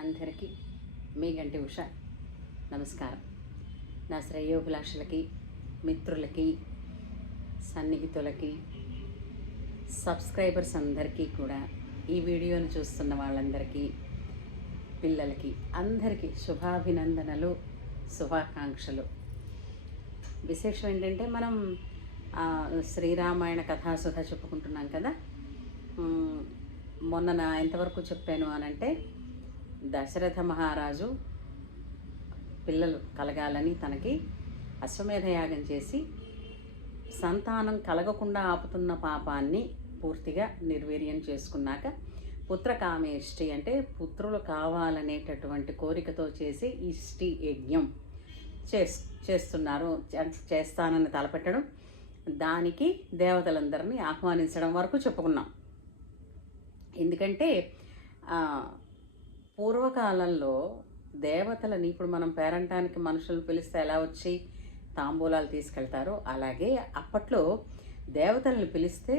అందరికీ మీ గంటి ఉష నమస్కారం. నా శ్రేయోభిలాషులకి, మిత్రులకి, సన్నిహితులకి, సబ్స్క్రైబర్స్ అందరికీ కూడా, ఈ వీడియోను చూస్తున్న వాళ్ళందరికీ, పిల్లలకి అందరికీ శుభాభినందనలు, శుభాకాంక్షలు. విశేషం ఏంటంటే మనం శ్రీరామాయణ కథాసుధ చెప్పుకుంటున్నాం కదా. మొన్న నా ఎంతవరకు చెప్పాను అనంటే, దశరథ మహారాజు పిల్లలు కలగాలని తనకి అశ్వమేధ యాగం చేసి సంతానం కలగకుండా ఆపుతున్న పాపాన్ని పూర్తిగా నిర్వీర్యం చేసుకున్నాక పుత్రకామేష్టి అంటే పుత్రులు కావాలనేటటువంటి కోరికతో చేసే ఇష్టి యజ్ఞం చేస్తున్నారు. చేస్తానని తలపెట్టడం, దానికి దేవతలందరినీ ఆహ్వానించడం వరకు చెప్పుకున్నాం. ఎందుకంటే పూర్వకాలంలో దేవతలని ఇప్పుడు మనం పేరంటానికి మనుషులు పిలిస్తే ఎలా వచ్చి తాంబూలాలు తీసుకెళ్తారో, అలాగే అప్పట్లో దేవతలను పిలిస్తే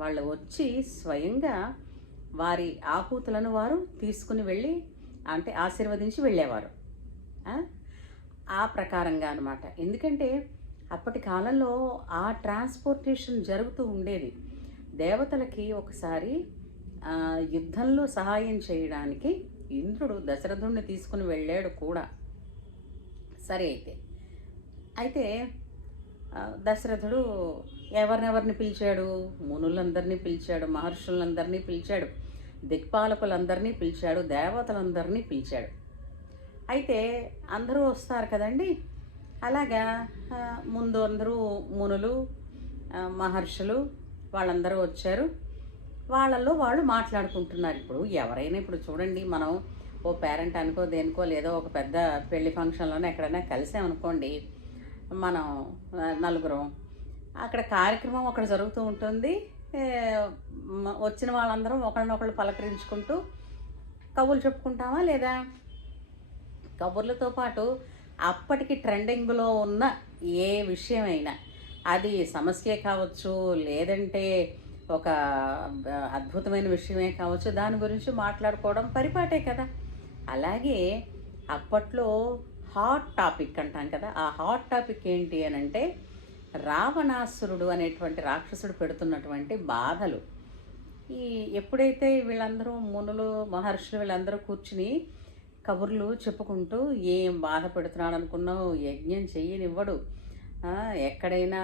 వాళ్ళు వచ్చి స్వయంగా వారి ఆహూతులను వారు తీసుకుని వెళ్ళి అంటే ఆశీర్వదించి వెళ్ళేవారు. ఆ ప్రకారంగా అనమాట. ఎందుకంటే అప్పటి కాలంలో ఆ ట్రాన్స్పోర్టేషన్ జరుగుతూ ఉండేది. దేవతలకి ఒకసారి యుద్ధంలో సహాయం చేయడానికి ఇంద్రుడు దశరథుడిని తీసుకుని వెళ్ళాడు కూడా. సరే, అయితే దశరథుడు ఎవరినెవరిని పిలిచాడు? మునులందరినీ పిలిచాడు, మహర్షులందరినీ పిలిచాడు, దిక్పాలకులందరినీ పిలిచాడు, దేవతలందరినీ పిలిచాడు. అయితే అందరూ వస్తారు కదండి. అలాగా ముందు అందరూ మునులు, మహర్షులు వాళ్ళందరూ వచ్చారు. వాళ్ళల్లో వాళ్ళు మాట్లాడుకుంటున్నారు. ఇప్పుడు ఎవరైనా ఇప్పుడు చూడండి, మనం ఓ పేరెంట్ అనుకో దేనికో లేదో ఒక పెద్ద పెళ్లి ఫంక్షన్లోనే ఎక్కడైనా కలిసామనుకోండి, మనం నలుగురం అక్కడ కార్యక్రమం ఒకటి జరుగుతూ ఉంటుంది. వచ్చిన వాళ్ళందరం ఒకరినొకళ్ళు పలకరించుకుంటూ కబుర్లు చెప్పుకుంటామా లేదా? కబుర్లతో పాటు అప్పటికి ట్రెండింగ్లో ఉన్న ఏ విషయమైనా, అది సమస్యే కావచ్చు, లేదంటే ఒక అద్భుతమైన విషయమే కావచ్చు, దాని గురించి మాట్లాడుకోవడం పరిపాటే కదా. అలాగే అప్పట్లో హాట్ టాపిక్ అంటాం కదా. ఆ హాట్ టాపిక్ ఏంటి అని అంటే, రావణాసురుడు అనేటువంటి రాక్షసుడు పెడుతున్నటువంటి బాధలు. ఎప్పుడైతే వీళ్ళందరూ మునులు, మహర్షులు వీళ్ళందరూ కూర్చుని కబుర్లు చెప్పుకుంటూ, ఏం బాధ పెడుతున్నాడు అనుకున్నావు, యజ్ఞం చెయ్యనివ్వడు, ఎక్కడైనా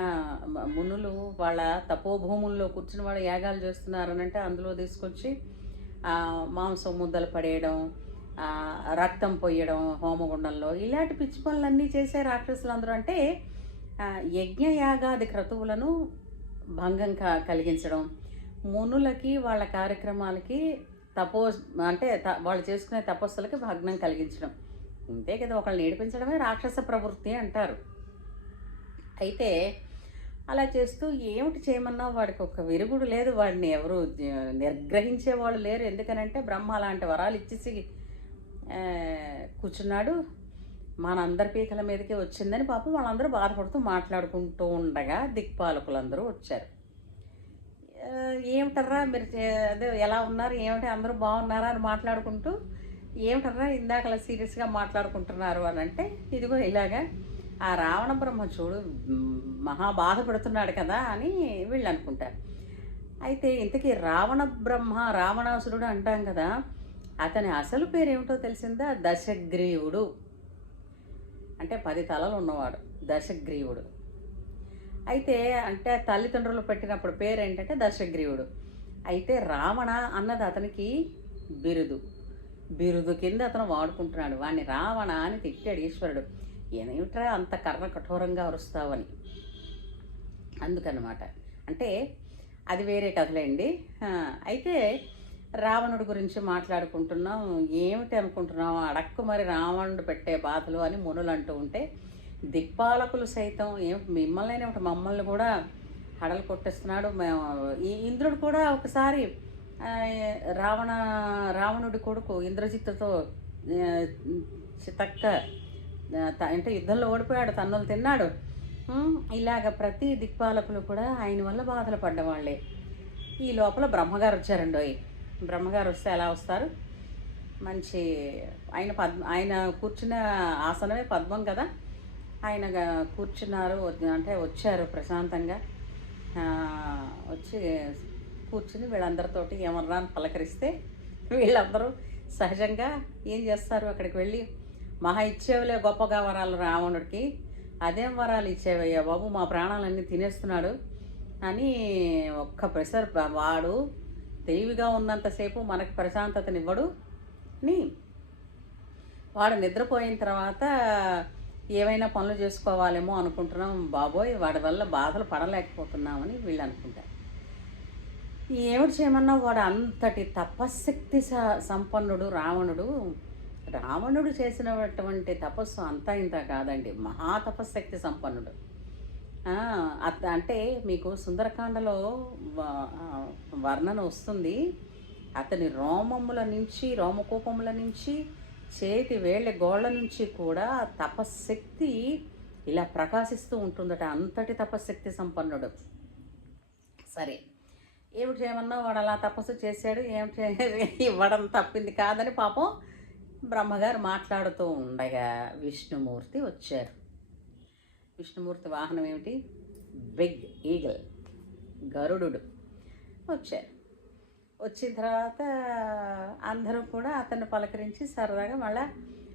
మునులు వాళ్ళ తపోభూముల్లో కూర్చుని వాళ్ళు యాగాలు చేస్తున్నారనంటే అందులో తీసుకొచ్చి మాంసం ముద్దలు పడేయడం, రక్తం పొయ్యడం హోమగుండంలో, ఇలాంటి పిచ్చి పనులన్నీ చేసే రాక్షసులందరూ. అంటే యజ్ఞయాగాది క్రతువులను భంగం కలిగించడం, మునులకి వాళ్ళ కార్యక్రమాలకి అంటే వాళ్ళు చేసుకునే తపస్సులకి భగ్నం కలిగించడం, ఇంతే కదా. ఒకళ్ళని ఏడిపించడమే రాక్షస ప్రవృత్తి అంటారు. అయితే అలా చేస్తూ ఏమిటి చేయమన్నా వాడికి ఒక విరుగుడు లేదు, వాడిని ఎవరు నిర్గ్రహించేవాళ్ళు లేరు. ఎందుకనంటే బ్రహ్మ అలాంటి వరాలు ఇచ్చేసి కూర్చున్నాడు, మనందరి పీకల మీదకి వచ్చిందని పాపం వాళ్ళందరూ బాధపడుతూ మాట్లాడుకుంటూ ఉండగా దిక్పాలకులందరూ వచ్చారు. ఏమిటర్రా మీరు అదే ఎలా ఉన్నారు, ఏమిటి అందరూ బాగున్నారా అని మాట్లాడుకుంటూ, ఏమిటర్రా ఇందాకలా సీరియస్గా మాట్లాడుకుంటున్నారు అని అంటే, ఇదిగో ఇలాగా ఆ రావణ బ్రహ్మ చూడు మహా బాధపడుతున్నాడు కదా అని వీళ్ళు అనుకుంటారు. అయితే ఇంతకీ రావణ బ్రహ్మ, రావణాసురుడు అంటాం కదా, అతని అసలు పేరు ఏమిటో తెలిసిందా? దశగ్రీవుడు. అంటే 10 తలలు ఉన్నవాడు దశగ్రీవుడు. అయితే అంటే తల్లిదండ్రులు పెట్టినప్పుడు పేరు ఏంటంటే దశగ్రీవుడు. అయితే రావణ అన్నది అతనికి బిరుదు కింద అతను వాడుకుంటున్నాడు. వాడిని రావణ అని తిట్టాడు ఈశ్వరుడు. ఏమిట్రా అంత కర్ణ కఠోరంగా అరుస్తావని. అందుకనమాట. అంటే అది వేరే కథలేండి. అయితే రావణుడి గురించి మాట్లాడుకుంటున్నాం. ఏమిటి అనుకుంటున్నాం, అడక్కు మరి రావణుడు పెట్టే బాధలు అని మునులు అంటూ ఉంటే, దిక్పాలకులు సైతం మిమ్మల్ని ఏమిటి మమ్మల్ని కూడా హడలు కొట్టేస్తున్నాడు. ఈ ఇంద్రుడు కూడా ఒకసారి రావణుడి కొడుకు ఇంద్రజిత్తుతో చితక్క అంటే యుద్ధంలో ఓడిపోయాడు, తన్నులు తిన్నాడు. ఇలాగ ప్రతి దిక్పాలకులు కూడా ఆయన వల్ల బాధలు పడ్డవాళ్ళే. ఈ లోపల బ్రహ్మగారు వచ్చారండోయ్. బ్రహ్మగారు వస్తే ఎలా వస్తారు? మంచి ఆయన కూర్చున్న ఆసనమే పద్మం కదా. ఆయన కూర్చున్నారు, అంటే వచ్చారు ప్రశాంతంగా. ఆ, వచ్చి కూర్చుని వీళ్ళందరితోటి ఏమన్నా అని పలకరిస్తే వీళ్ళందరూ సహజంగా ఏం చేస్తారు, అక్కడికి వెళ్ళి మహా ఇచ్చేవిలే గొప్పగా వరాలు రావణుడికి, అదేం వరాలు ఇచ్చేవయ్యా బాబు, మా ప్రాణాలన్నీ తినేస్తున్నాడు అని ఒక్క ప్రెషర్. వాడు తెలివిగా ఉన్నంతసేపు మనకు ప్రశాంతతనివ్వడు అని, వాడు నిద్రపోయిన తర్వాత ఏమైనా పనులు చేసుకోవాలేమో అనుకుంటున్నాం బాబోయ్, వాడి వల్ల బాధలు పడలేకపోతున్నామని వీళ్ళు అనుకుంటారు. ఏమిటి చేయమన్నా, వాడు అంతటి తపశ్శక్తి సంపన్నుడు రావణుడు. రావణుడు చేసినటువంటి తపస్సు అంతా ఇంత కాదండి, మహా తపశ్శక్తి సంపన్నుడు. అంటే మీకు సుందరకాండలో వర్ణన వస్తుంది. అతని రోమముల నుంచి, రోమకూపముల నుంచి, చేతి వేళ్ళ గోళ్ళ నుంచి కూడా తపశ్శక్తి ఇలా ప్రకాశిస్తూ ఉంటుందట. అంతటి తపశ్శక్తి సంపన్నుడు. సరే, ఏమిటి చేయమన్నా వాడు అలా తపస్సు చేశాడు, ఏమిటి ఇవ్వడం తప్పింది కాదని పాపం బ్రహ్మగారు మాట్లాడుతూ ఉండగా విష్ణుమూర్తి వచ్చారు. విష్ణుమూర్తి వాహనం ఏమిటి? బిగ్ ఈగల్, గరుడు వచ్చారు. వచ్చిన తర్వాత అందరూ కూడా అతన్ని పలకరించి సరదాగా మళ్ళీ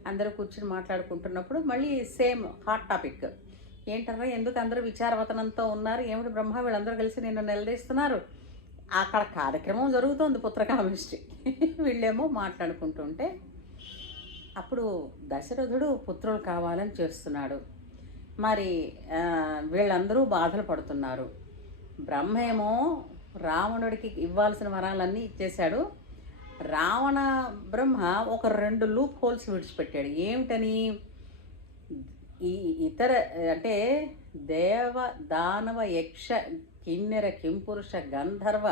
అందరూ కూర్చుని మాట్లాడుకుంటున్నప్పుడు మళ్ళీ సేమ్ హాట్ టాపిక్. ఏంటన్నా, ఎందుకు అందరూ విచారవతనంతో ఉన్నారు, ఏమిటి బ్రహ్మ వీళ్ళందరూ కలిసి నిన్ను నిలదీస్తున్నారు? అక్కడ కార్యక్రమం జరుగుతోంది, పుత్రకామిష్టి. వీళ్ళేమో మాట్లాడుకుంటుంటే అప్పుడు దశరథుడు పుత్రులు కావాలని చేస్తున్నాడు. మరి వీళ్ళందరూ బాధలు పడుతున్నారు. బ్రహ్మ ఏమో రావణుడికి ఇవ్వాల్సిన వరాలన్నీ ఇచ్చేశాడు. రావణ బ్రహ్మ ఒక 2 లూప్ హోల్స్ విడిచిపెట్టాడు. ఏమిటని? ఈ ఇతర అంటే దేవ, దానవ, యక్ష, కిన్నెర, కింపురుష, గంధర్వ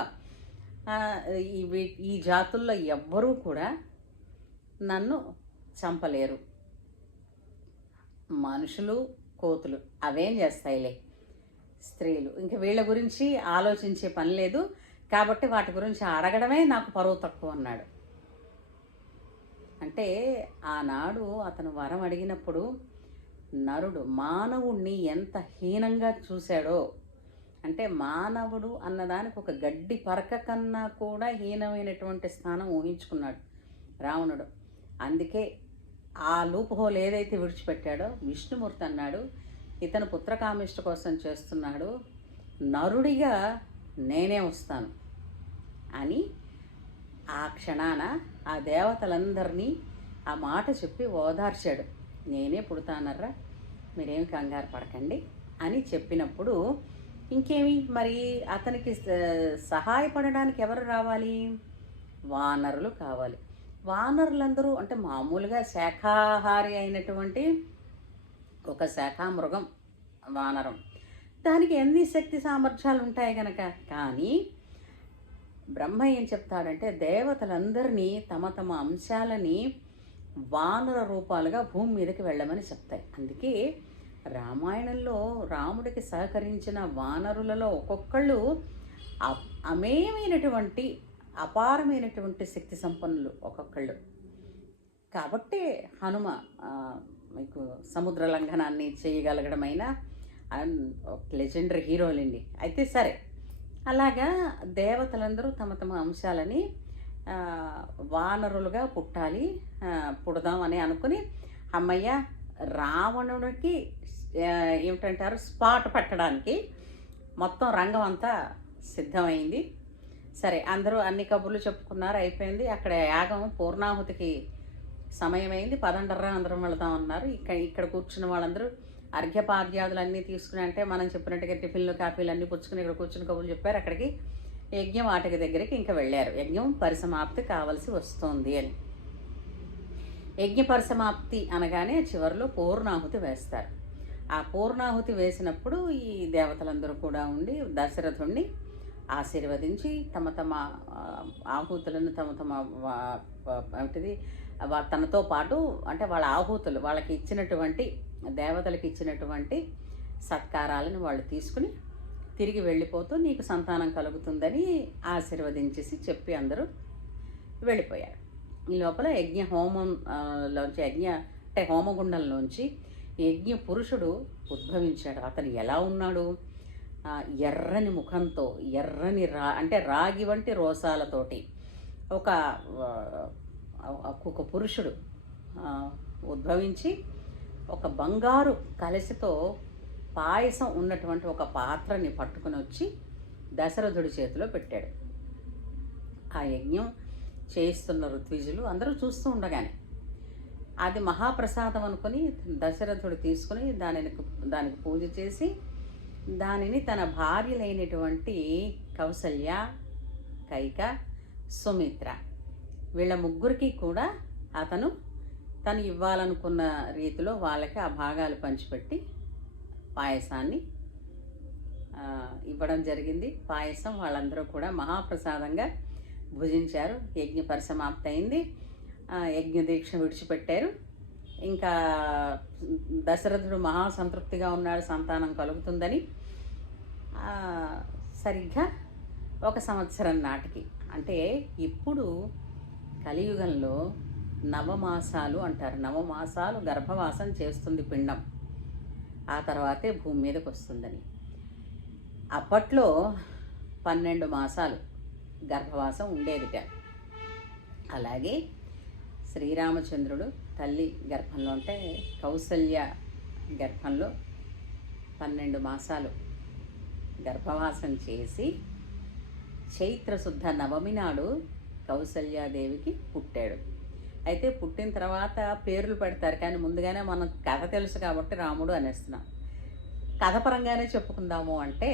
ఈ జాతుల్లో ఎవ్వరూ కూడా నన్ను చంపలేరు. మనుషులు, కోతులు అవేం చేస్తాయిలే, స్త్రీలు ఇంక వీళ్ళ గురించి ఆలోచించే పని లేదు, కాబట్టి వాటి గురించి అడగడమే నాకు పరువు తక్కువ అన్నాడు. అంటే ఆనాడు అతను వరం అడిగినప్పుడు నరుడు మానవుణ్ణి ఎంత హీనంగా చూశాడో, అంటే మానవుడు అన్నదానికి ఒక గడ్డి పరక కన్నా కూడా హీనమైనటువంటి స్థానం ఊహించుకున్నాడు రావణుడు. అందుకే ఆ లూప్ హోల్ ఏదైతే విడిచిపెట్టాడో విష్ణుమూర్తి అన్నాడు, ఇతను పుత్రకామిష్ట కోసం చేస్తున్నాడు, నరుడిగా నేనే వస్తాను అని ఆ క్షణాన ఆ దేవతలందరినీ ఆ మాట చెప్పి ఓదార్చాడు. నేనే పుడతానర్రా, మీరేమి కంగారు పడకండి అని చెప్పినప్పుడు ఇంకేమి మరి అతనికి సహాయపడడానికి ఎవరు రావాలి? వానరులు కావాలి. వానరులందరూ అంటే మామూలుగా శాఖాహారి అయినటువంటి ఒక శాఖామృగం వానరం, దానికి ఎన్ని శక్తి సామర్థ్యాలు ఉంటాయి కనుక. కానీ బ్రహ్మ ఏం చెప్తాడంటే దేవతలందరినీ తమ తమ అంశాలని వానర రూపాలుగా భూమి మీదకి వెళ్ళమని చెప్తాయి. అందుకే రామాయణంలో రాముడికి సహకరించిన వానరులలో ఒక్కొక్కళ్ళు అమేమైనటువంటి అపారమైనటువంటి శక్తి సంపన్నులు ఒక్కొక్కళ్ళు. కాబట్టి హనుమ మీకు సముద్ర లంఘనాన్ని చేయగలగడమైనా లెజెండరీ హీరోలండి. అయితే సరే, అలాగా దేవతలందరూ తమ తమ అంశాలని వానరులుగా పుడదామని అనుకుని అమ్మయ్య రావణుడికి ఏమిటంటారు స్పాట్ పెట్టడానికి మొత్తం రంగం అంతా సిద్ధమైంది. సరే, అందరూ అన్ని కబుర్లు చెప్పుకున్నారు, అయిపోయింది. అక్కడ యాగం పూర్ణాహుతికి సమయమైంది. పదండర్రా అందరం వెళదాం అన్నారు. ఇక్కడ కూర్చున్న వాళ్ళందరూ అర్ఘ్యపాద్యాదులు అన్నీ తీసుకుని, అంటే మనం చెప్పినట్టుగా టిఫిన్లు కాఫీలు అన్నీ పుచ్చుకుని ఇక్కడ కూర్చుని కబుర్లు చెప్పారు. అక్కడికి యజ్ఞం వాటికి దగ్గరికి ఇంకా వెళ్ళారు. యజ్ఞం పరిసమాప్తి కావాల్సి వస్తుంది అని. యజ్ఞ పరిసమాప్తి అనగానే చివరిలో పూర్ణాహుతి వేస్తారు. ఆ పూర్ణాహుతి వేసినప్పుడు ఈ దేవతలందరూ కూడా ఉండి దశరథుణ్ణి ఆశీర్వదించి తమ తమ ఆహుతులను తనతో పాటు అంటే వాళ్ళ ఆహుతులు వాళ్ళకి ఇచ్చినటువంటి దేవతలకు ఇచ్చినటువంటి సత్కారాలను వాళ్ళు తీసుకుని తిరిగి వెళ్ళిపోతూ నీకు సంతానం కలుగుతుందని ఆశీర్వదించేసి చెప్పి అందరూ వెళ్ళిపోయారు. ఈ లోపల యజ్ఞ హోమం లోంచి అంటే హోమగుండంలోంచి యజ్ఞ పురుషుడు ఉద్భవించాడు. అతను ఎలా ఉన్నాడు? ఎర్రని ముఖంతో, ఎర్రని అంటే రాగి వంటి రోసాలతోటి ఒక ఒక పురుషుడు ఉద్భవించి ఒక బంగారు కలశతో పాయసం ఉన్నటువంటి ఒక పాత్రని పట్టుకుని వచ్చి దశరథుడి చేతిలో పెట్టాడు. ఆ యజ్ఞం చేయిస్తున్న ఋత్విజులు అందరూ చూస్తూ ఉండగానే అది మహాప్రసాదం అనుకుని దశరథుడు తీసుకుని దానికి పూజ చేసి దానిని తన భార్యలైనటువంటి కౌసల్య, కైక, సుమిత్ర వీళ్ళ ముగ్గురికి కూడా తను ఇవ్వాలనుకున్న రీతిలో వాళ్ళకి ఆ భాగాలు పంచిపెట్టి పాయసాన్ని ఇవ్వడం జరిగింది. పాయసం వాళ్ళందరూ కూడా మహాప్రసాదంగా భుజించారు. యజ్ఞ పరిసమాప్తి అయింది. యజ్ఞదీక్ష విడిచిపెట్టారు. ఇంకా దశరథుడు మహాసంతృప్తిగా ఉన్నాడు, సంతానం కలుగుతుందని. సరిగ్గా 1 సంవత్సరం నాటికి, అంటే ఇప్పుడు కలియుగంలో నవమాసాలు అంటారు. నవమాసాలు గర్భవాసం చేస్తుంది పిండం, ఆ తర్వాతే భూమి మీదకి వస్తుందని. అప్పట్లో 12 మాసాలు గర్భవాసం ఉండేదిట. అలాగే శ్రీరామచంద్రుడు తల్లి గర్భంలో, అంటే కౌసల్య గర్భంలో 12 మాసాలు గర్భవాసం చేసి చైత్రశుద్ధ నవమి నాడు కౌసల్యాదేవికి పుట్టాడు. అయితే పుట్టిన తర్వాత పేర్లు పెడతారు, కానీ ముందుగానే మనకు కథ తెలుసు కాబట్టి రాముడు అనేస్తున్నాం. కథ పరంగానే చెప్పుకుందాము అంటే,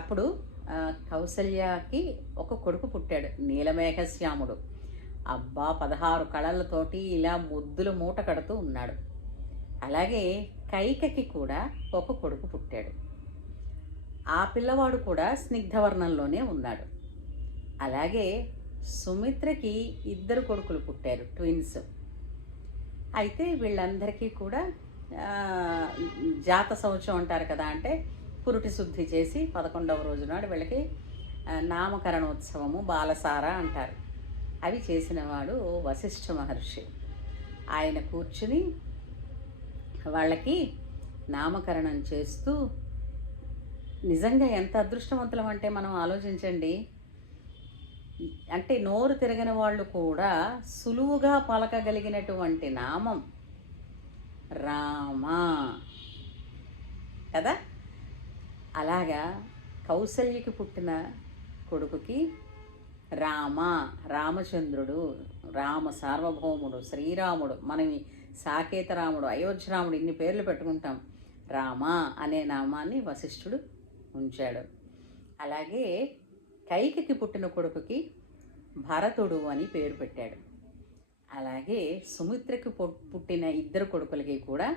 అప్పుడు కౌసల్యకి ఒక కొడుకు పుట్టాడు, నీలమేఘశ్యాముడు. అబ్బా 16 కళలతోటి ఇలా ముద్దుల మూట కడుతూ ఉన్నాడు. అలాగే కైకకి కూడా ఒక కొడుకు పుట్టాడు. ఆ పిల్లవాడు కూడా స్నిగ్ధవర్ణంలోనే ఉన్నాడు. అలాగే సుమిత్రకి 2 కొడుకులు పుట్టారు, ట్విన్స్. అయితే వీళ్ళందరికీ కూడా జాత శౌచం అంటారు కదా, అంటే పురుటి శుద్ధి చేసి 11వ రోజు నాడు వీళ్ళకి నామకరణోత్సవము, బాలసార అంటారు. అవి చేసినవాడు వశిష్ఠ మహర్షి. ఆయన కూర్చుని వాళ్ళకి నామకరణం చేస్తూ, నిజంగా ఎంత అదృష్టవంతులం అంటే మనం ఆలోచించండి. అంటే నోరు తిరగని వాళ్ళు కూడా సులువుగా పలకగలిగినటువంటి నామం రామ కదా. అలాగా కౌసల్యకి పుట్టిన కొడుకుకి రామచంద్రుడు, రామ సార్వభౌముడు, శ్రీరాముడు, మనం సాకేతరాముడు, అయోధ్యరాముడు, ఇన్ని పేర్లు పెట్టుకుంటాం. రామ అనే నామాన్ని వశిష్ఠుడు ఉంచాడు. అలాగే కైకకి పుట్టిన కొడుకుకి భరతుడు అని పేరు పెట్టాడు. అలాగే సుమిత్రకి పుట్టిన 2 కొడుకులకి కూడా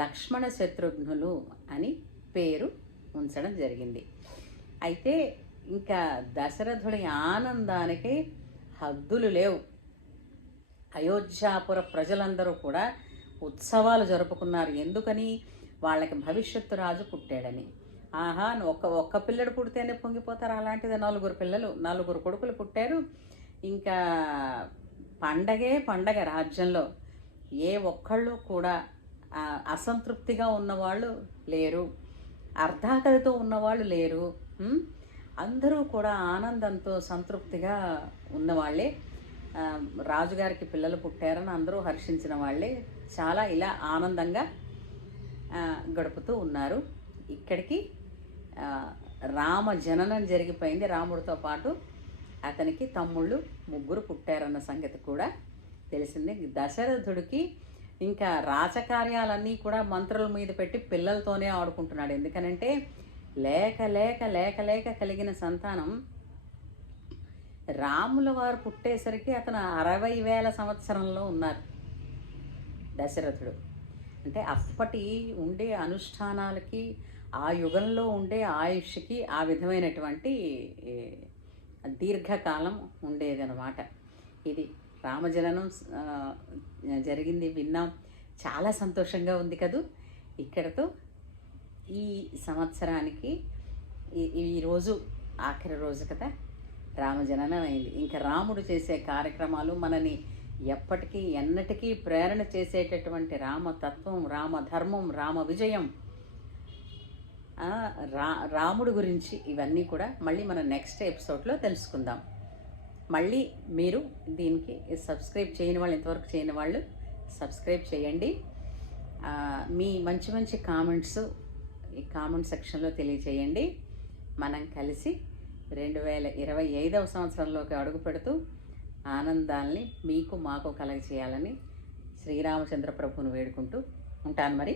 లక్ష్మణ శత్రుఘ్నులు అని పేరు ఉంచడం జరిగింది. అయితే ఇంకా దశరథుడి ఆనందానికి హద్దులు లేవు. అయోధ్యాపుర ప్రజలందరూ కూడా ఉత్సవాలు జరుపుకున్నారు. ఎందుకని? వాళ్ళకి భవిష్యత్తు రాజు పుట్టాడని. ఆహా, ఒక్క పిల్లడు పుడితేనే పొంగిపోతారు, అలాంటిది 4 కొడుకులు పుట్టారు. ఇంకా పండగ రాజ్యంలో. ఏ ఒక్కళ్ళు కూడా అసంతృప్తిగా ఉన్నవాళ్ళు లేరు, అర్ధాకలితో ఉన్నవాళ్ళు లేరు. అందరూ కూడా ఆనందంతో సంతృప్తిగా ఉన్నవాళ్ళే. రాజుగారికి పిల్లలు పుట్టారని అందరూ హర్షించిన వాళ్ళే. చాలా ఇలా ఆనందంగా గడుపుతూ ఉన్నారు. ఇక్కడికి రామ జననం జరిగిపోయింది. రాముడితో పాటు అతనికి తమ్ముళ్ళు 3 పుట్టారన్న సంగతి కూడా తెలిసిందే. దశరథుడికి ఇంకా రాజకార్యాలన్నీ కూడా మంత్రుల మీద పెట్టి పిల్లలతోనే ఆడుకుంటున్నాడు. ఎందుకనంటే లేక లేక లేక లేక కలిగిన సంతానం. రాముల వారు పుట్టేసరికి అతను 60,000 సంవత్సరంలో ఉన్నారు దశరథుడు. అంటే అప్పటి ఉండే అనుష్ఠానాలకి, ఆ యుగంలో ఉండే ఆయుష్కి ఆ విధమైనటువంటి దీర్ఘకాలం ఉండేదన్నమాట. ఇది రామజననం జరిగింది, విన్నాం. చాలా సంతోషంగా ఉంది కదూ. ఇక్కడతో ఈ సంవత్సరానికి ఈరోజు ఆఖరి రోజు కదా, రామజననం అయింది. ఇంకా రాముడు చేసే కార్యక్రమాలు మనని ఎప్పటికీ ఎన్నటికీ ప్రేరణ చేసేటటువంటి రామతత్వం, రామధర్మం, రామ విజయం, రాముడు గురించి ఇవన్నీ కూడా మళ్ళీ మన నెక్స్ట్ ఎపిసోడ్లో తెలుసుకుందాం. మళ్ళీ మీరు దీనికి సబ్స్క్రైబ్ చేయని వాళ్ళు, ఇంతవరకు చేయని వాళ్ళు సబ్స్క్రైబ్ చేయండి. మీ మంచి మంచి కామెంట్స్ ఈ కామెంట్ సెక్షన్లో తెలియచేయండి. మనం కలిసి 2025వ సంవత్సరంలోకి అడుగు పెడుతూ ఆనందాల్ని మీకు మాకు కలగచేయాలని శ్రీరామచంద్ర ప్రభువును వేడుకుంటూ ఉంటాను మరి.